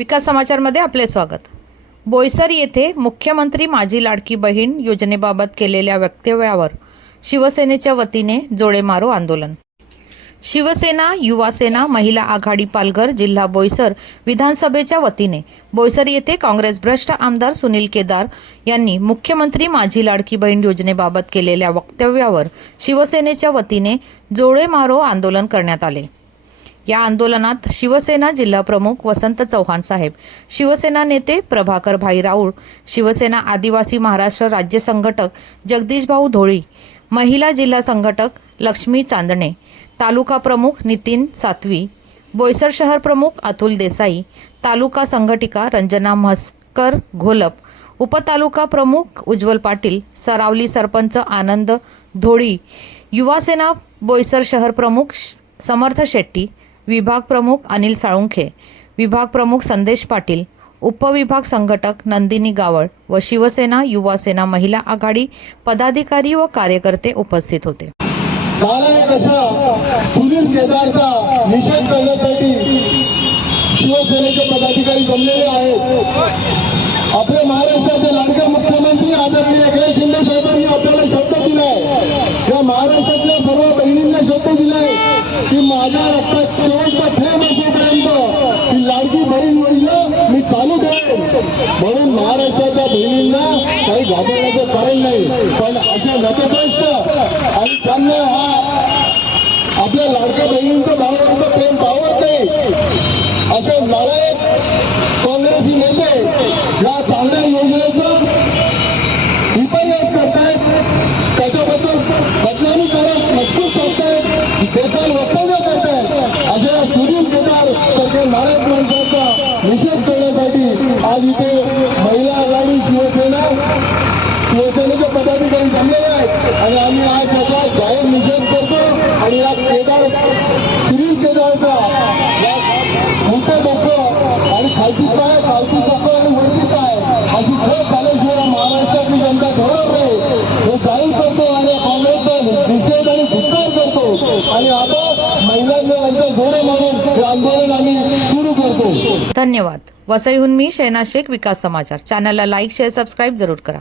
विकास समाचारमध्ये आपले स्वागत. बोईसर येथे मुख्यमंत्री माझी लाडकी बहीण योजनेबाबत केलेल्या वक्तव्यावर शिवसेनेच्या वतीने जोडेमारो आंदोलन. शिवसेना युवासेना महिला आघाडी पालघर जिल्हा बोईसर विधानसभेच्या वतीने बोईसर येथे काँग्रेस भ्रष्ट आमदार सुनील केदार यांनी मुख्यमंत्री माझी लाडकी बहीण योजनेबाबत केलेल्या वक्तव्यावर शिवसेनेच्या वतीने जोडेमारो आंदोलन करण्यात आले. या आंदोलनात शिवसेना जिल्हा प्रमुख वसंत चव्हाण साहेब शिवसेना नेते प्रभाकर भाई राऊळ शिवसेना आदिवासी महाराष्ट्र राज्य संघटक जगदीश भाऊ धोळी महिला जिल्हा संघटक लक्ष्मी चांदणे तालुका प्रमुख नितीन सातवी बोईसर शहर प्रमुख अतुल देसाई तालुका संघटिका रंजना म्हस्कर घोलप उपतालुका प्रमुख उज्ज्वल पाटील सरावली सरपंच आनंद धोळी युवासेना बोईसर शहर प्रमुख श- समर्थ शेट्टी विभाग प्रमुख अनिल साळुंखे विभाग प्रमुख संदेश पाटील उपविभाग संघटक नंदिनी गावळ व शिवसेना युवासेना महिला आघाडी पदाधिकारी व कार्यकर्ते उपस्थित होते. सुनील केदारचा निषेध करण्यासाठी शिवसेनेचे पदाधिकारी जमलेले आहेत. माझ्या रक्तात शेवटचा थेंब असेपर्यंत. ती लाडकी बहीण योजना मी चालू करेन म्हणून महाराष्ट्राच्या बहिणींना काही घाबरण्याचं कारण नाही पण असे नतद्रष्ट आणि त्यांना हा आपल्या लाडक्या बहिणींचा भाव केदार सारख्या माणसाचा निषेध करण्यासाठी आज इथे महिला आघाडी शिवसेना शिवसेनेचे पदाधिकारी जमलेले आहेत. आणि आम्ही आज त्याचा जाहीर निषेध करतो. आणि या केदार सुनील केदारचा या डोकं आणि खालची काय खालची डोकं आणि वरती काय अशी खत झाल्याशिवाय महाराष्ट्रातली जनता ठरवत नाही. हे जाहीर करतो आणि काँग्रेसचा निषेध आणि धिक्कार करतो. आणि आता धन्यवाद. वसईहून मी शैना शेख विकास समाचार. चॅनलला लाईक शेअर सबस्क्राईब जरूर करा.